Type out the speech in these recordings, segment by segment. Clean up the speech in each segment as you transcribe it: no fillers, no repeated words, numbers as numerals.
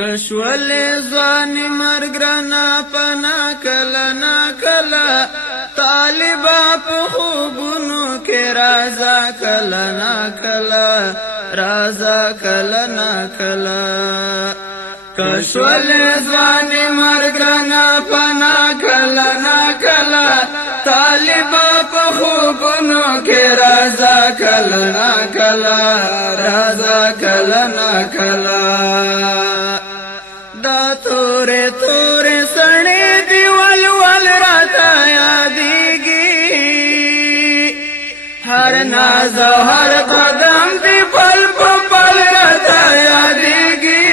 کشول ځواني مرګ رانا پنا کله نا کله طالبا په خوبونو کې رازا کله نا کله رازا کله نا کله کشول ځواني مرګ رانا پنا کله نا کله طالبا په خوبونو کې رازا کله نا کله رازا کله نا کله دا تورے تورے سڑے دی ول راتا یادیگی ہر ناز ہر قدم دی پل پل راتا یادیگی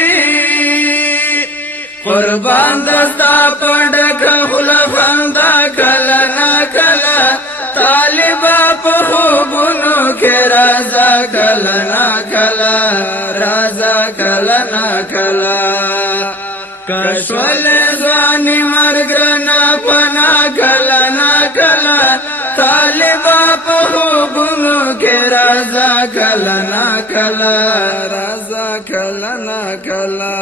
قربان دستا پڑک خلفاندا کلا نا کلا طالبا پا خوبونو کے رازا کلا نا کلا رازا کلا نا کلا کشول ځواني مرګ رانا پنا کله نا کله طالبا په خوبونو کې رازا کله نا کله رازا کله نا کله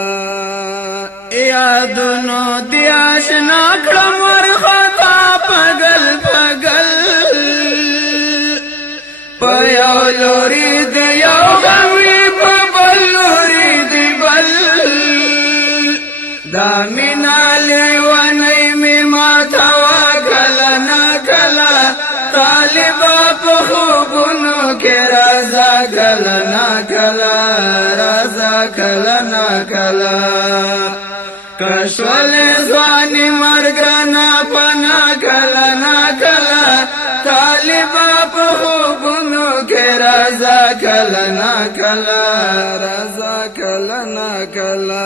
یادونو دی آشنا کړم ورخطا پګل پګل په یو لوري دی یو غوي په بل لوري دی بل دا مینا لیوانی می ماتا کلا نا کلا طالبا په خوبونو کې رازا کلا نا کلا رازا کلا نا کلا کشول ځواني مرګ رانا پنا کلا نا کلا طالبا په خوبونو کې رازا کلا نا کلا رازا کلا نا کلا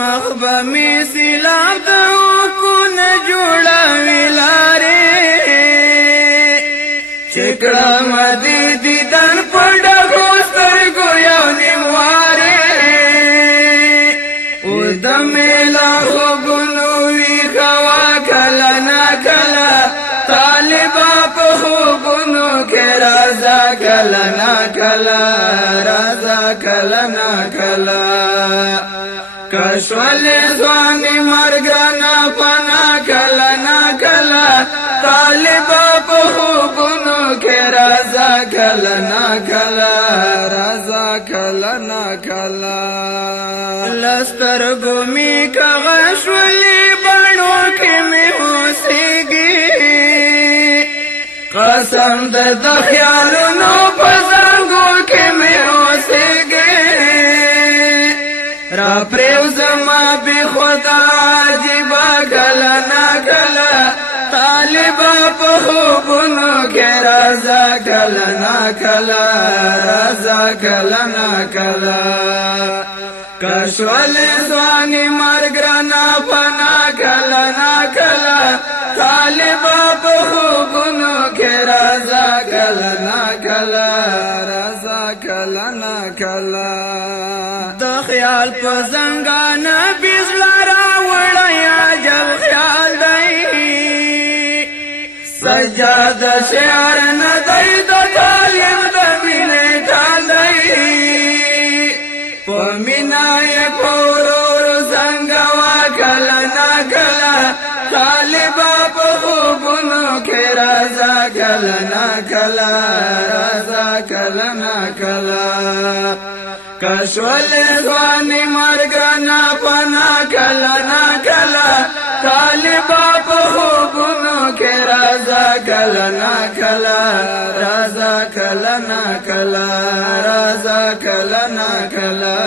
مخبه می سیلاب دو کن جوڑا ویلاری چکڑا مدی دیدن پڑا گوستر گویا نمواری او دمیلا خوبنوی خوا کلا نا کلا طالبا پا خوبنو کے رازا کلا نا کلا رازا کلا نا کلا کشول ځواني مرګ رانا پنا کله نا کله طالبا په خوبونو کې رازا کله نا کله رازا کله نا کله لسترګو می کغشولي بڼو کې می اوسېږي قسم د خیالونو په زنګو کې می اوسېږي را پریو زما بی خدا عجیبا کلا نا کلا طالبا په خوبونو کې رازا کلا نا کلا رازا کلا نا کلا کشول ځواني مرګ رانا پنا کلا نا کلا طالبا په خوبونو کې رازا کلا نا کلا رازا کلا نا کلا خیال په زنګانه بزلا راوړی عجب خیال دی سجاده شعر نه دی د طالب د مینې ټال دی په مینا یې په ورور زنګوا کله نا کله طالبا په خوبونو کې رازا کله نا کله رازا کله نا کله کشول ځواني مرګ رانا پنا کله نا کله طالبا په خوبونو کې رازا کله نا کله رازا کله نا کله رازا کله نا کله